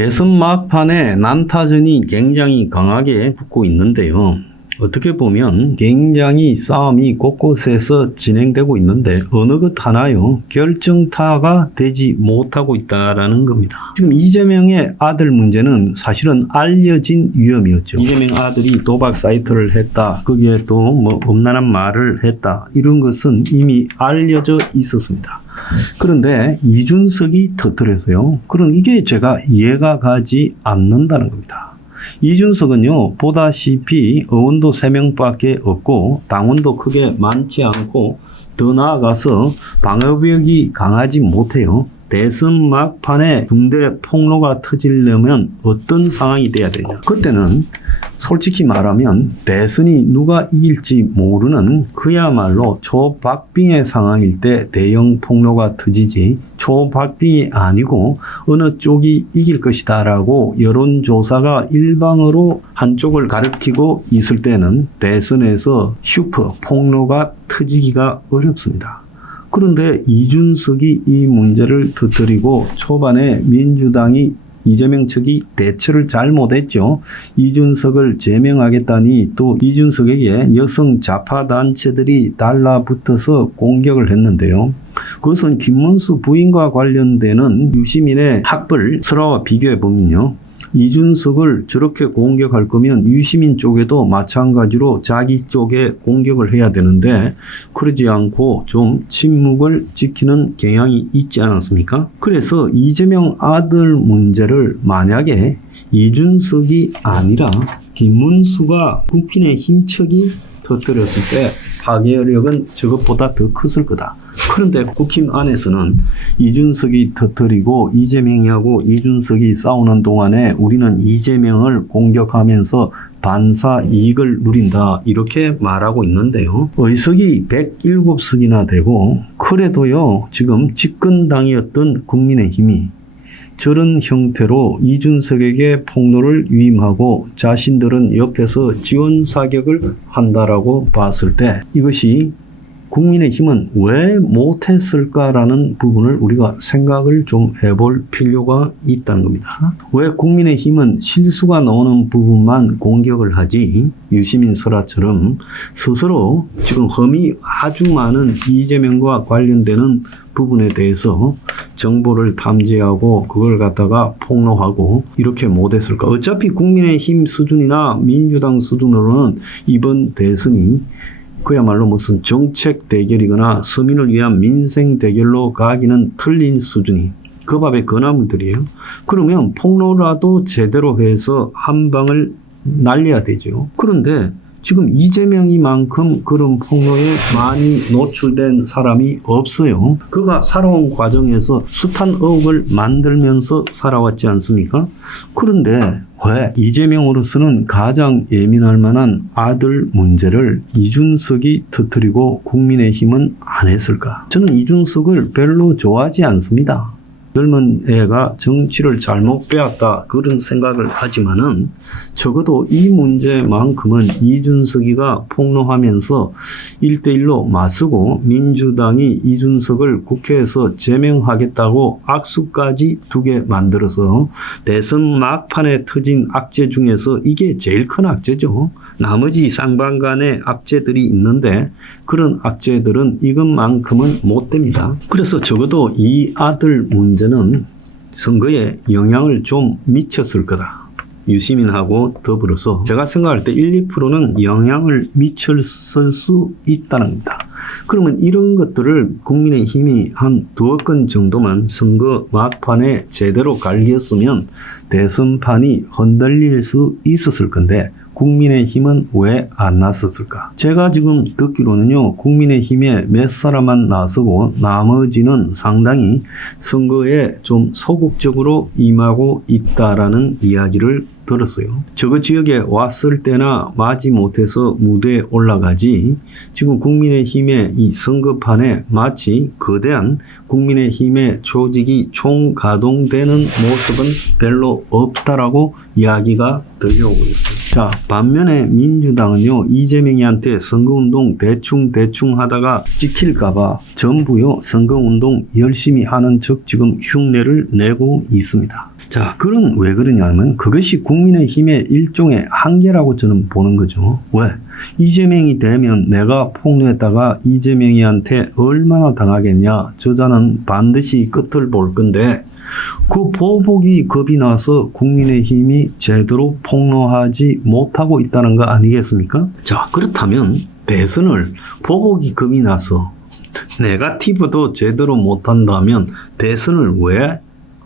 대선 막판에 난타전이 굉장히 강하게 붙고 있는데요. 어떻게 보면 굉장히 싸움이 곳곳에서 진행되고 있는데 어느 것 하나요 결정타가 되지 못하고 있다라는 겁니다. 지금 이재명의 아들 문제는 사실은 알려진 위험이었죠. 이재명 아들이 도박 사이트를 했다. 거기에 또 뭐 엄난한 말을 했다. 이런 것은 이미 알려져 있었습니다. 그런데 이준석이 터뜨려서요. 그럼 이게 제가 이해가 가지 않는다는 겁니다. 이준석은요, 보다시피 의원도 3명밖에 없고 당원도 크게 많지 않고 더 나아가서 방어력이 강하지 못해요. 대선 막판에 중대 폭로가 터지려면 어떤 상황이 돼야 되냐. 그때는 솔직히 말하면 대선이 누가 이길지 모르는 그야말로 초박빙의 상황일 때 대형 폭로가 터지지 초박빙이 아니고 어느 쪽이 이길 것이다 라고 여론조사가 일방으로 한쪽을 가리키고 있을 때는 대선에서 슈퍼 폭로가 터지기가 어렵습니다. 그런데 이준석이 이 문제를 터뜨리고 초반에 민주당이 이재명 측이 대처를 잘 못했죠. 이준석을 제명하겠다니 또 이준석에게 여성 좌파 단체들이 달라붙어서 공격을 했는데요. 그것은 김문수 부인과 관련되는 유시민의 학벌 설화와 비교해 보면요. 이준석을 저렇게 공격할 거면 유시민 쪽에도 마찬가지로 자기 쪽에 공격을 해야 되는데 그러지 않고 좀 침묵을 지키는 경향이 있지 않았습니까? 그래서 이재명 아들 문제를 만약에 이준석이 아니라 김문수가 국민의힘 측이 터뜨렸을 때 파괴력은 저것보다 더 컸을 거다. 그런데 국힘 안에서는 이준석이 터뜨리고 이재명이하고 이준석이 싸우는 동안에 우리는 이재명을 공격하면서 반사 이익을 누린다 이렇게 말하고 있는데요. 의석이 107석이나 되고 그래도요 지금 집권당이었던 국민의힘이 저런 형태로 이준석에게 폭로를 위임하고 자신들은 옆에서 지원 사격을 한다라고 봤을 때 이것이 국민의힘은 왜 못했을까라는 부분을 우리가 생각을 좀 해볼 필요가 있다는 겁니다. 왜 국민의힘은 실수가 나오는 부분만 공격을 하지 유시민 설화처럼 스스로 지금 험이 아주 많은 이재명과 관련되는 부분에 대해서 정보를 탐지하고 그걸 갖다가 폭로하고 이렇게 못했을까. 어차피 국민의힘 수준이나 민주당 수준으로는 이번 대선이 그야말로 무슨 정책 대결이거나 서민을 위한 민생 대결로 가기는 틀린 수준이 그 밥의 건화물들이에요. 그러면 폭로라도 제대로 해서 한 방을 날려야 되죠. 그런데 지금 이재명이만큼 그런 폭로에 많이 노출된 사람이 없어요. 그가 살아온 과정에서 숱한 의혹을 만들면서 살아왔지 않습니까? 그런데 왜 이재명으로서는 가장 예민할 만한 아들 문제를 이준석이 터뜨리고 국민의힘은 안 했을까? 저는 이준석을 별로 좋아하지 않습니다. 젊은 애가 정치를 잘못 배웠다 그런 생각을 하지만은 적어도 이 문제만큼은 이준석이가 폭로하면서 1대1로 맞서고 민주당이 이준석을 국회에서 제명하겠다고 악수까지 두게 만들어서 대선 막판에 터진 악재 중에서 이게 제일 큰 악재죠. 나머지 쌍방간의 악재들이 있는데 그런 악재들은 이것만큼은 못 됩니다. 그래서 적어도 이 아들 문제는 선거에 영향을 좀 미쳤을 거다. 유시민하고 더불어서 제가 생각할 때 1, 2%는 영향을 미쳤을 수 있다는 겁니다. 그러면 이런 것들을 국민의힘이 한 2건 정도만 선거 막판에 제대로 갈겼으면 대선판이 흔들릴 수 있었을 건데 국민의힘은 왜 안 나섰을까? 제가 지금 듣기로는요. 국민의힘에 몇 사람만 나서고 나머지는 상당히 선거에 좀 소극적으로 임하고 있다라는 이야기를 들었어요. 저거 지역에 왔을 때나 마지 못해서 무대에 올라가지 지금 국민의힘의 이 선거판에 마치 거대한 국민의힘의 조직이 총가동되는 모습은 별로 없다라고 이야기가 들려오고 있습니다. 자, 반면에 민주당은요, 이재명이한테 선거운동 대충 하다가 찍힐까봐 전부요, 선거운동 열심히 하는 척 지금 흉내를 내고 있습니다. 자, 그건 왜 그러냐면 그것이 국민의힘의 일종의 한계라고 저는 보는 거죠. 왜? 이재명이 되면 내가 폭로했다가 이재명이한테 얼마나 당하겠냐. 저자는 반드시 끝을 볼 건데 그 보복이 겁이 나서 국민의힘이 제대로 폭로하지 못하고 있다는 거 아니겠습니까? 자, 그렇다면 대선을 보복이 겁이 나서 네거티브도 제대로 못한다면 대선을 왜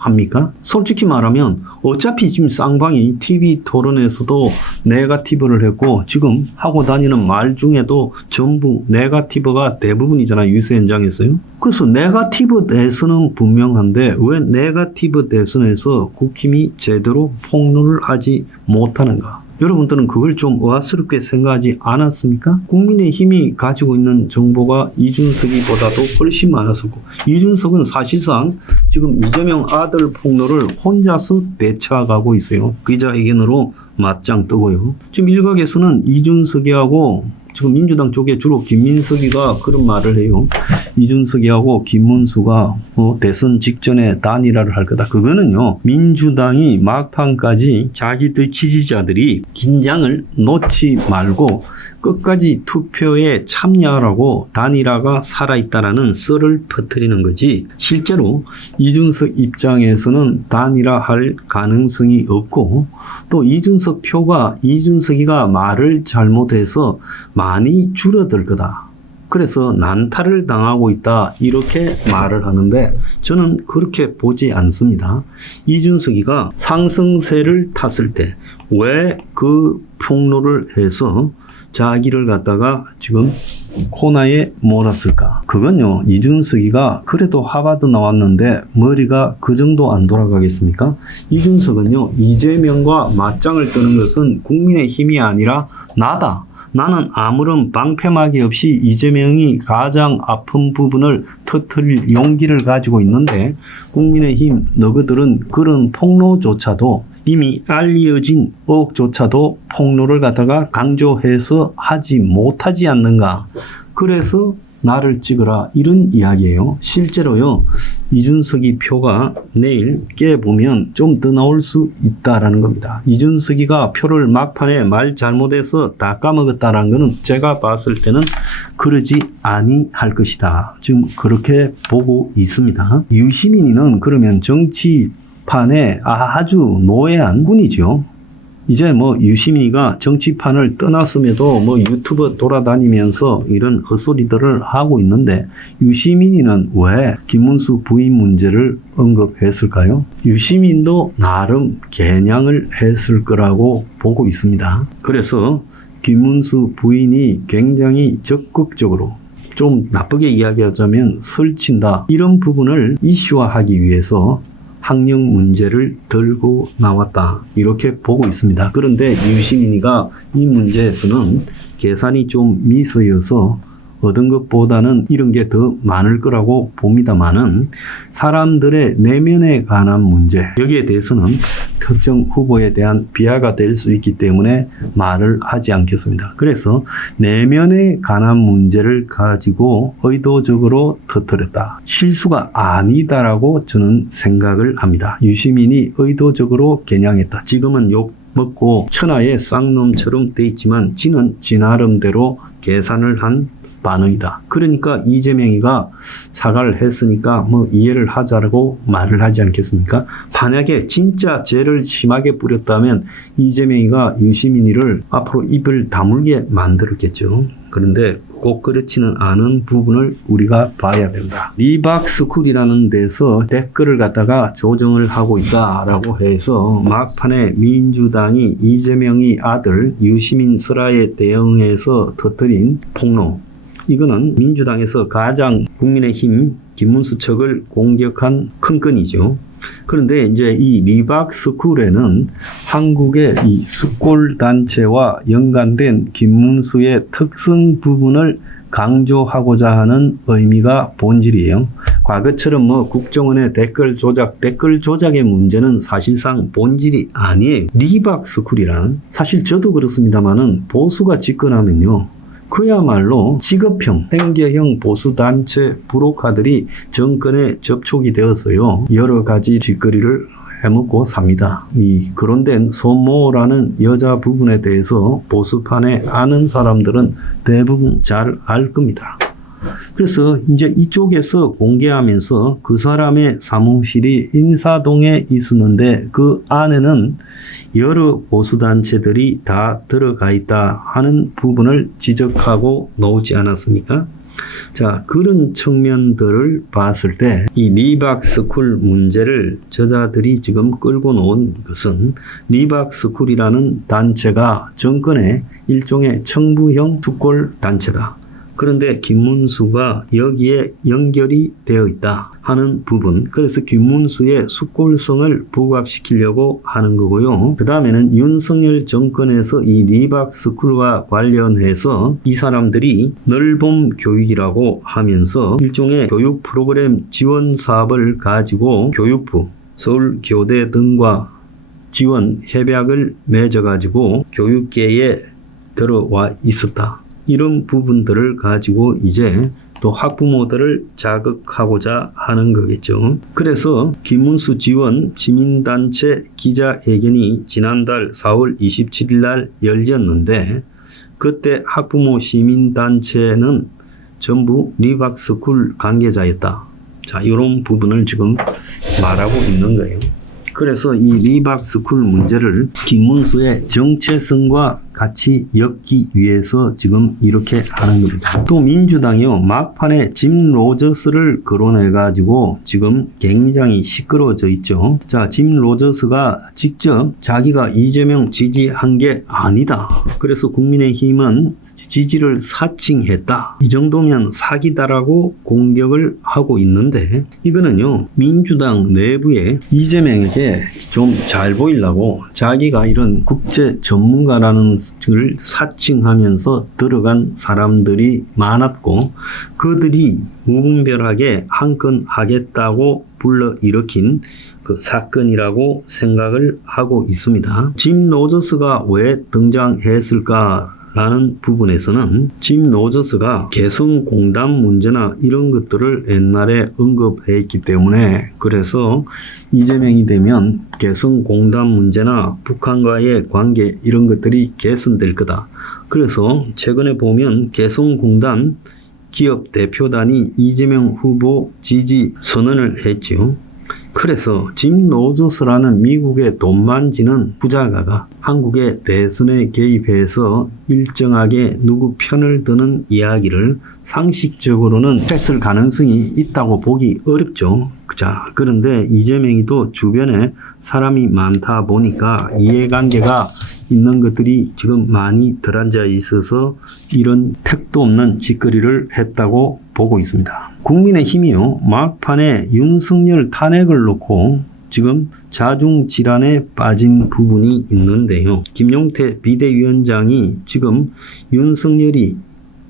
합니까? 솔직히 말하면 어차피 지금 쌍방이 TV 토론에서도 네거티브를 했고 지금 하고 다니는 말 중에도 전부 네거티브가 대부분이잖아요. 유세 현장에서요. 그래서 네거티브 대선은 분명한데 왜 네거티브 대선에서 국힘이 제대로 폭로를 하지 못하는가? 여러분들은 그걸 좀 의아스럽게 생각하지 않았습니까? 국민의힘이 가지고 있는 정보가 이준석이보다도 훨씬 많았었고 이준석은 사실상 지금 이재명 아들 폭로를 혼자서 대처하고 있어요. 기자회견으로 맞짱 뜨고요. 지금 일각에서는 이준석이하고 지금 민주당 쪽에 주로 김민석이가 그런 말을 해요. 이준석이하고 김문수가 대선 직전에 단일화를 할 거다. 그거는요, 민주당이 막판까지 자기들 지지자들이 긴장을 놓지 말고 끝까지 투표에 참여하라고 단일화가 살아있다라는 썰을 퍼뜨리는 거지. 실제로 이준석 입장에서는 단일화할 가능성이 없고 또 이준석 표가 이준석이가 말을 잘못해서 많이 줄어들 거다. 그래서 난타를 당하고 있다 이렇게 말을 하는데 저는 그렇게 보지 않습니다. 이준석이가 상승세를 탔을 때 왜 그 폭로를 해서 자기를 갖다가 지금 코너에 몰았을까? 그건요, 이준석이가 그래도 하버드 나왔는데 머리가 그 정도 안 돌아가겠습니까? 이준석은요, 이재명과 맞짱을 뜨는 것은 국민의힘이 아니라 나다. 나는 아무런 방패막이 없이 이재명이 가장 아픈 부분을 터뜨릴 용기를 가지고 있는데 국민의힘 너희들은 그런 폭로조차도 이미 알려진 의혹조차도 폭로를 갖다가 강조해서 하지 못하지 않는가. 그래서 나를 찍으라 이런 이야기예요. 실제로요. 이준석이 표가 내일 깨보면 좀 더 나올 수 있다라는 겁니다. 이준석이가 표를 막판에 말 잘못해서 다 까먹었다라는 것은 제가 봤을 때는 그러지 아니할 것이다. 지금 그렇게 보고 있습니다. 유시민이는 그러면 정치판에 아주 노예한 분이죠. 이제 유시민이가 정치판을 떠났음에도 유튜브 돌아다니면서 이런 헛소리들을 하고 있는데 유시민이는 왜 김문수 부인 문제를 언급했을까요? 유시민도 나름 겨냥을 했을 거라고 보고 있습니다. 그래서 김문수 부인이 굉장히 적극적으로 좀 나쁘게 이야기하자면 설친다 이런 부분을 이슈화하기 위해서 학령 문제를 들고 나왔다 이렇게 보고 있습니다. 그런데 유시민이가 이 문제에서는 계산이 좀 미소여서 얻은 것보다는 이런 게 더 많을 거라고 봅니다만은 사람들의 내면에 관한 문제 여기에 대해서는 특정 후보에 대한 비하가 될 수 있기 때문에 말을 하지 않겠습니다. 그래서 내면에 관한 문제를 가지고 의도적으로 터뜨렸다. 실수가 아니다라고 저는 생각을 합니다. 유시민이 의도적으로 겨냥했다. 지금은 욕 먹고 천하의 쌍놈처럼 돼 있지만 지는 지 나름대로 계산을 한 반응이다. 그러니까 이재명이가 사과를 했으니까 이해를 하자고 말을 하지 않겠습니까? 만약에 진짜 죄를 심하게 뿌렸다면 이재명이가 유시민이를 앞으로 입을 다물게 만들었겠죠. 그런데 꼭 그렇지는 않은 부분을 우리가 봐야 된다. 리박스쿨이라는 데서 댓글을 갖다가 조정을 하고 있다라고 해서 막판에 민주당이 이재명이 아들 유시민 설화에 대응해서 터뜨린 폭로 이거는 민주당에서 가장 국민의힘 김문수 측을 공격한 큰 건이죠. 그런데 이제 이 리박스쿨에는 한국의 이 스콜 단체와 연관된 김문수의 특성 부분을 강조하고자 하는 의미가 본질이에요. 과거처럼 국정원의 댓글 조작의 문제는 사실상 본질이 아니에요. 리박스쿨이란, 사실 저도 그렇습니다만은 보수가 집권하면요, 그야말로 직업형, 생계형 보수단체 부로카들이 정권에 접촉이 되어서요, 여러 가지 짓거리를 해먹고 삽니다. 그런데 손모라는 여자 부분에 대해서 보수판에 아는 사람들은 대부분 잘 알 겁니다. 그래서 이제 이쪽에서 공개하면서 그 사람의 사무실이 인사동에 있었는데 그 안에는 여러 보수단체들이 다 들어가 있다 하는 부분을 지적하고 나오지 않았습니까? 자, 그런 측면들을 봤을 때 이 리박스쿨 문제를 저자들이 지금 끌고 놓은 것은 리박스쿨이라는 단체가 정권의 일종의 청부형 특골 단체다. 그런데 김문수가 여기에 연결이 되어 있다 하는 부분, 그래서 김문수의 숙골성을 부각시키려고 하는 거고요. 그 다음에는 윤석열 정권에서 이 리박스쿨과 관련해서 이 사람들이 넓음 교육이라고 하면서 일종의 교육 프로그램 지원 사업을 가지고 교육부, 서울교대 등과 지원 협약을 맺어가지고 교육계에 들어와 있었다. 이런 부분들을 가지고 이제 또 학부모들을 자극하고자 하는 거겠죠. 그래서 김문수 지원 시민단체 기자회견이 지난달 4월 27일 날 열렸는데, 그때 학부모 시민단체는 전부 리박스쿨 관계자였다. 자, 이런 부분을 지금 말하고 있는 거예요. 그래서 이 리박스쿨 문제를 김문수의 정체성과 같이 엮기 위해서 지금 이렇게 하는 겁니다. 또 민주당이요, 막판에 짐 로저스를 거론해가지고 지금 굉장히 시끄러워져 있죠. 자, 짐 로저스가 직접 자기가 이재명 지지한 게 아니다. 그래서 국민의힘은 지지를 사칭했다. 이 정도면 사기다라고 공격을 하고 있는데, 이거는요, 민주당 내부에 이재명에게 좀 잘 보이려고 자기가 이런 국제 전문가라는 을 사칭하면서 들어간 사람들이 많았고, 그들이 무분별하게 한 건 하겠다고 불러일으킨 그 사건이라고 생각을 하고 있습니다. 짐 로저스가 왜 등장했을까? 라는 부분에서는 짐 로저스가 개성공단 문제나 이런 것들을 옛날에 언급했기 때문에, 그래서 이재명이 되면 개성공단 문제나 북한과의 관계 이런 것들이 개선될 거다. 그래서 최근에 보면 개성공단 기업 대표단이 이재명 후보 지지 선언을 했지요. 그래서 짐 로저스라는 미국의 돈 만지는 부자가가 한국의 대선에 개입해서 일정하게 누구 편을 드는 이야기를 상식적으로는 했을 가능성이 있다고 보기 어렵죠. 자, 그런데 이재명이 또 주변에 사람이 많다 보니까 이해관계가 있는 것들이 지금 많이 들어앉아 있어서 이런 택도 없는 짓거리를 했다고 보고 있습니다. 국민의힘이요, 막판에 윤석열 탄핵을 놓고 지금 자중질환에 빠진 부분이 있는데요. 김용태 비대위원장이 지금 윤석열이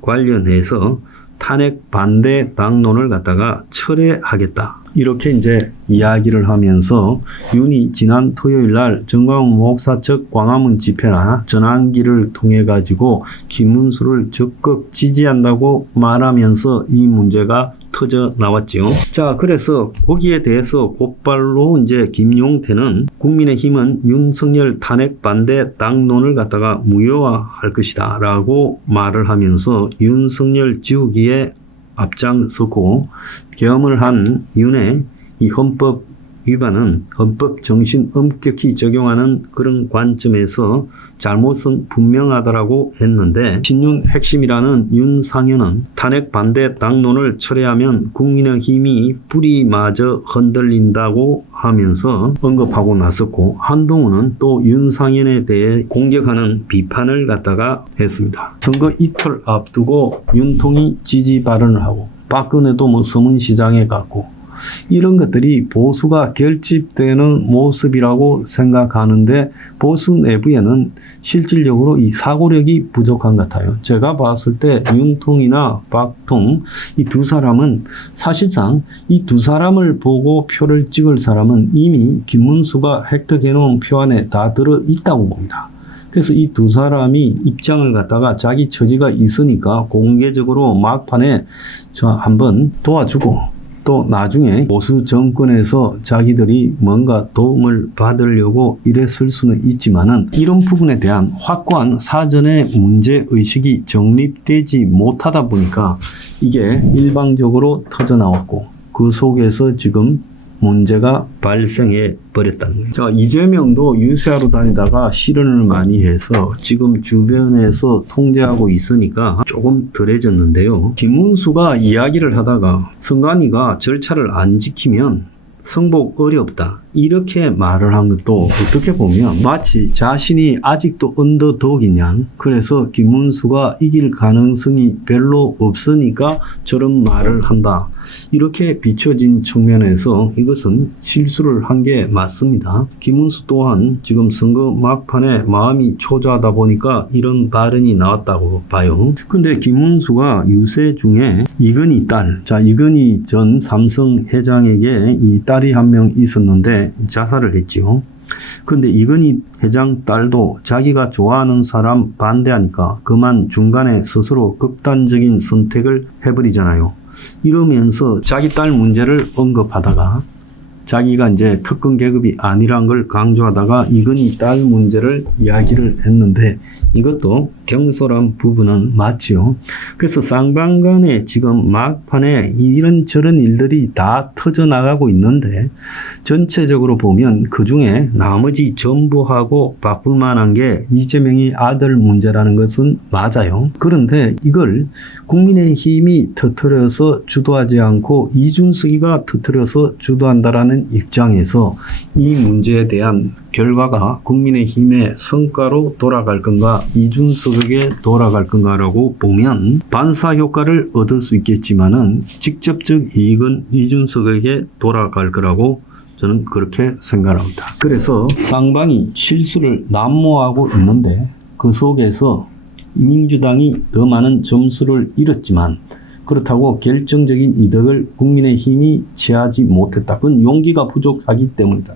관련해서 탄핵 반대 당론을 갖다가 철회하겠다, 이렇게 이제 이야기를 하면서 윤이 지난 토요일 날 정광훈 목사 측 광화문 집회나 전환기를 통해 가지고 김문수를 적극 지지한다고 말하면서 이 문제가 터져 나왔지요. 자, 그래서 거기에 대해서 곧바로 이제 김용태는 국민의힘은 윤석열 탄핵 반대 당론을 갖다가 무효화할 것이다 라고 말을 하면서 윤석열 지우기에 앞장서고, 계엄을 한 윤의 이 헌법 위반은 헌법 정신 엄격히 적용하는 그런 관점에서 잘못은 분명하다라고 했는데, 신윤 핵심이라는 윤상현은 탄핵 반대 당론을 철회하면 국민의힘이 뿌리마저 흔들린다고 하면서 언급하고 나섰고, 한동훈은 또 윤상현에 대해 공격하는 비판을 갖다가 했습니다. 선거 이틀 앞두고 윤통이 지지 발언을 하고, 박근혜도 서문시장에 갔고, 이런 것들이 보수가 결집되는 모습이라고 생각하는데 보수 내부에는 실질적으로 이 사고력이 부족한 것 같아요. 제가 봤을 때 윤통이나 박통 이 두 사람은 사실상 이 두 사람을 보고 표를 찍을 사람은 이미 김문수가 획득해 놓은 표 안에 다 들어 있다고 봅니다. 그래서 이 두 사람이 입장을 갖다가 자기 처지가 있으니까 공개적으로 막판에 한번 도와주고 또 나중에 보수 정권에서 자기들이 뭔가 도움을 받으려고 이랬을 수는 있지만은 이런 부분에 대한 확고한 사전의 문제의식이 정립되지 못하다 보니까 이게 일방적으로 터져나왔고 그 속에서 지금 문제가 발생해 버렸다는 거예요. 자, 이재명도 유세하러 다니다가 실언을 많이 해서 지금 주변에서 통제하고 있으니까 조금 덜해졌는데요. 김문수가 이야기를 하다가 선관위가 절차를 안 지키면 승복 어렵다 이렇게 말을 한 것도 어떻게 보면 마치 자신이 아직도 언더독이냐 그래서 김문수가 이길 가능성이 별로 없으니까 저런 말을 한다 이렇게 비춰진 측면에서 이것은 실수를 한 게 맞습니다. 김문수 또한 지금 선거 막판에 마음이 초조하다 보니까 이런 발언이 나왔다고 봐요. 근데 김문수가 유세 중에 이건희 딸, 자 이건희 전 삼성 회장에게 이 딸이 한 명 있었는데 자살을 했지요. 근데 이건희 회장 딸도 자기가 좋아하는 사람 반대하니까 그만 중간에 스스로 극단적인 선택을 해버리잖아요. 이러면서 자기 딸 문제를 언급하다가 자기가 이제 특권 계급이 아니란 걸 강조하다가 이건희 딸 문제를 이야기를 했는데 이것도 경솔한 부분은 맞지요. 그래서 쌍방간에 지금 막판에 이런저런 일들이 다 터져나가고 있는데 전체적으로 보면 그중에 나머지 전부하고 바꿀 만한 게 이재명이 아들 문제라는 것은 맞아요. 그런데 이걸 국민의힘이 터뜨려서 주도하지 않고 이준석이가 터뜨려서 주도한다라는 입장에서 이 문제에 대한 결과가 국민의힘의 성과로 돌아갈 건가 이준석에게 돌아갈 건가라고 보면 반사 효과를 얻을 수 있겠지만은 직접적 이익은 이준석에게 돌아갈 거라고 저는 그렇게 생각합니다. 그래서 쌍방이 실수를 난무하고 있는데 그 속에서 민주당이 더 많은 점수를 잃었지만 그렇다고 결정적인 이득을 국민의힘이 취하지 못했다. 그건 용기가 부족하기 때문이다.